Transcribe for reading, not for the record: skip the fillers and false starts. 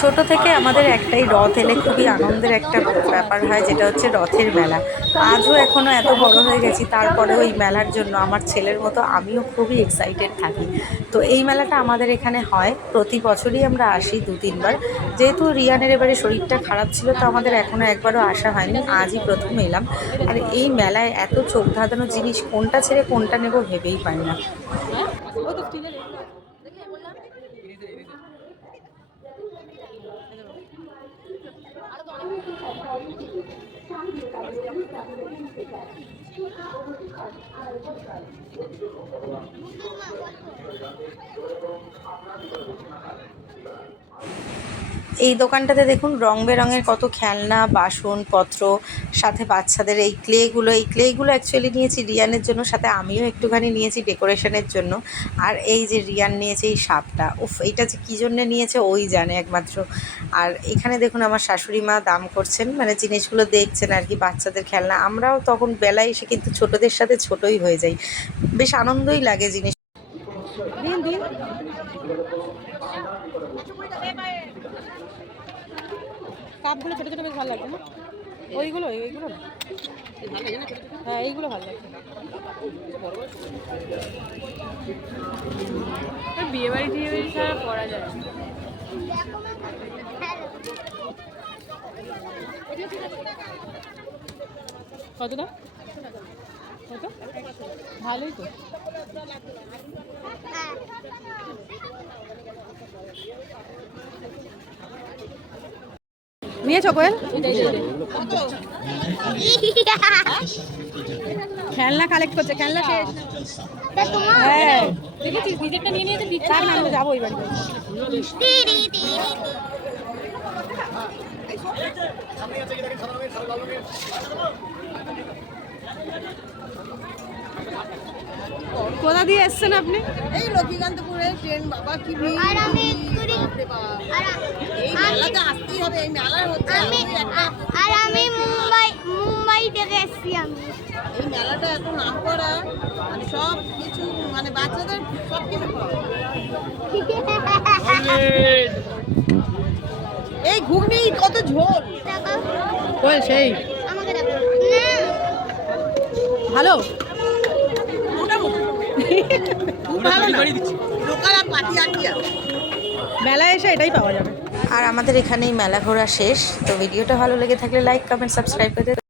ছোট থেকে আমাদের একটাই রথ এলে খুবই আনন্দের একটা ব্যাপার হয়, যেটা হচ্ছে রথের মেলা। আজও এখনও এত বড় হয়ে গেছি, তারপরেও এই মেলার জন্য আমার ছেলের মতো আমিও খুবই এক্সাইটেড থাকি। তো এই মেলাটা আমাদের এখানে হয় প্রতি বছরই, আমরা আসি 2-3 বার। যেহেতু রিয়ানের এবারে শরীরটা খারাপ ছিল, তো আমাদের এখনও একবারও আসা হয়নি, আজই প্রথম এলাম। আর এই মেলায় এত চোখ ধাঁধানো জিনিস, কোনটা ছেড়ে কোনটা নেব ভেবেই পাই না। এই দোকানটাতে দেখুন রং বেরঙের কত খেলনা, বাসনপত্র, সাথে বাচ্চাদের এই ক্লেগুলো অ্যাকচুয়ালি নিয়েছি রিয়ানের জন্য, সাথে আমিও একটুখানি নিয়েছি ডেকোরেশনের জন্য। আর এই যে রিয়ান নিয়েছে এই সাপটা, উফ, এইটা যে কী জন্যে নিয়েছে ওই জানে একমাত্র। আর এখানে দেখুন আমার শাশুড়ি মা দাম করছেন, মানে জিনিসগুলো দেখছেন আর কি, বাচ্চাদের খেলনা। আমরাও তখন বেলায় এসে কিন্তু ছোটদের সাথে ছোটই হয়ে যাই, বেশ আনন্দই লাগে জিনিস। দিন দিন কাপগুলো ছোটো ছোটো বেশ ভালো লাগছে না? ওইগুলো না, হ্যাঁ এইগুলো ভালো লাগছে। বিয়ে বাড়ি ছাড়া পড়া যায়। কতটা? কত? ভালোই তো। নিয়েছো কোয়েল? খেলনা কালেক্ট করছে, খেলনা শেষ। হ্যাঁ দেখেছিস, নিজেরটা নিয়ে নিয়েছে। থাক না, আমরা যাবো এবার। কোথা দিয়ে এসছেন আপনি? এই লক্ষ্মীকান্তপুরে ট্রেন, বাবা কি ভিড়! আর আমি এই মেলাতে আসতেই হবে, এই মেলার হচ্ছে আর আমি মুম্বাই থেকে এসেছি। আমি এই মেলাটা এত নাম করা, মানে সব কিছু, মানে বাচ্চাদের সব কিছু এই ঘুগনি কত ঝোল! কোয়েল সেই আমাকে দেখো না, ভালো। মেলায় এসে এটাই পাওয়া যাবে। আর আমাদের এখানেই মেলা ঘোরা শেষ। তো ভিডিওটা ভালো লেগে থাকলে লাইক, কমেন্ট, সাবস্ক্রাইব করে